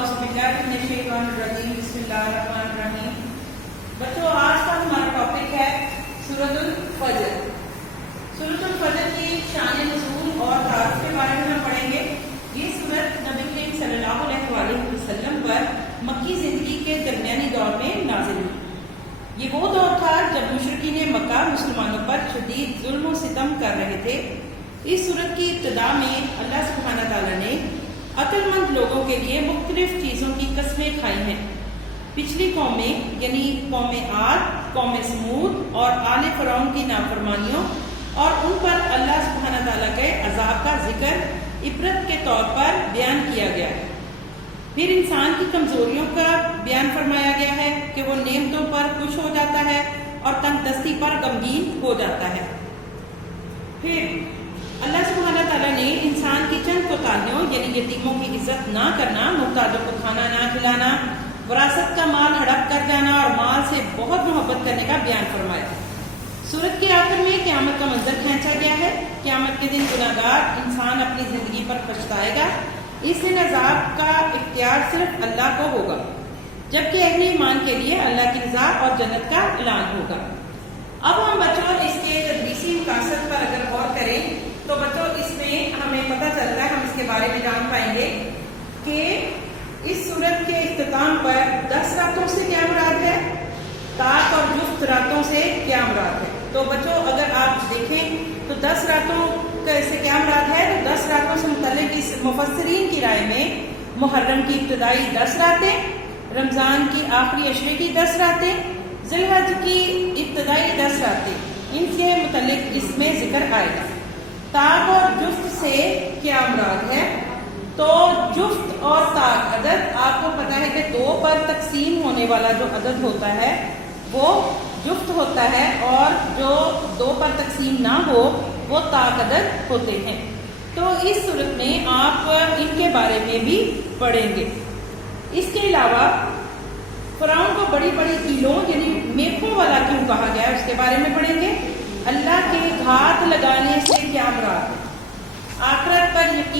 बिस्मिल्लाहिर्रहमानिर्रहीम। बच्चों, आज का हमारा टॉपिक है सूरतुल फजर। सूरतुल फजर की शान नुज़ूल और तारीफ के बारे में हम पढ़ेंगे। ये सूरत नबी करीम सल्लल्लाहु अलैहि वसल्लम पर मक्की जिंदगी के दरमियानी दौर में नाज़िल हुई। ये वो दौर था जब मुशरिकीन मक्का मुसलमानों पर शदीद जुल्म और सितम कर रहे थे। इस सूरत की इब्तिदा में अल्लाह सुब्हानहू तआला ने अक्लमंद लोगों के लिए मुख्तलिफ चीज़ों की कस्में खाई हैं। पिछली कौमें यानी कौम आद, कौम समूद और आले फ़िरौन की नाफरमानियों और उन पर अल्लाह सुब्हानहू तआला के अज़ाब का जिक्र इबरत के तौर पर बयान किया गया है। फिर इंसान की कमजोरियों का बयान फरमाया गया है कि वो नेमतों पर खुश हो जाता है और तंगदस्ती पर गमगीन हो जाता है। फिर अल्लाह सुब्हानहू तआला ने इंसान की चंद कोताहियों यानी यतीमों की इज्जत ना करना, मुहताजों को खाना ना खिलाना, विरासत का माल हड़प कर जाना और माल से बहुत मोहब्बत करने का बयान फरमाया। सूरत के आखिर में क़यामत का मंजर खींचा गया है। क़यामत के दिन गुनाहगार इंसान अपनी जिंदगी पर पछताएगा। इस दिन अज़ाब का इख्तियार सिर्फ अल्लाह को होगा, जबकि अहले ईमान के लिए अल्लाह की रज़ा और जन्नत का ऐलान होगा। अब हम बच्चों इसके तदरीसी मकासद पर अगर गौर करें तो बच्चों इसमें हमें पता चल रहा है, हम इसके बारे में जान पाएंगे कि इस सूरत के इख्तिताम पर 10 रातों से क्या मुराद है, ताक और जुफ्त रातों से क्या मुराद है। तो बच्चों अगर आप देखें तो 10 रातों से क्या मुराद है, तो 10 रातों से मुतल्लिक इस मुफस्सिरीन की राय में मुहर्रम की इब्तिदाई 10 रातें, रमज़ान की आखिरी अशरे की 10 रातें, ज़िलहज की इब्तिदाई 10 रातें, इनके मुतल्लिक इसमें जिक्र आएगा। ताक और जुफ्त से क्या मुराद है, तो जुफ्त और ताक अदद आपको पता है कि 2 पर तकसीम होने वाला जो अदद होता है वो जुफ्त होता है और जो 2 पर तकसीम ना हो वो ताक अदद होते हैं। तो इस सूरत में आप इनके बारे में भी पढ़ेंगे। इसके अलावा फ़िरौन को बड़ी बड़ी कीलों यानी मेखों वाला क्यों कहा गया है उसके बारे में पढ़ेंगे। अल्लाह के घात लगाने से क्या मुराद है, आखिरत पर यकीन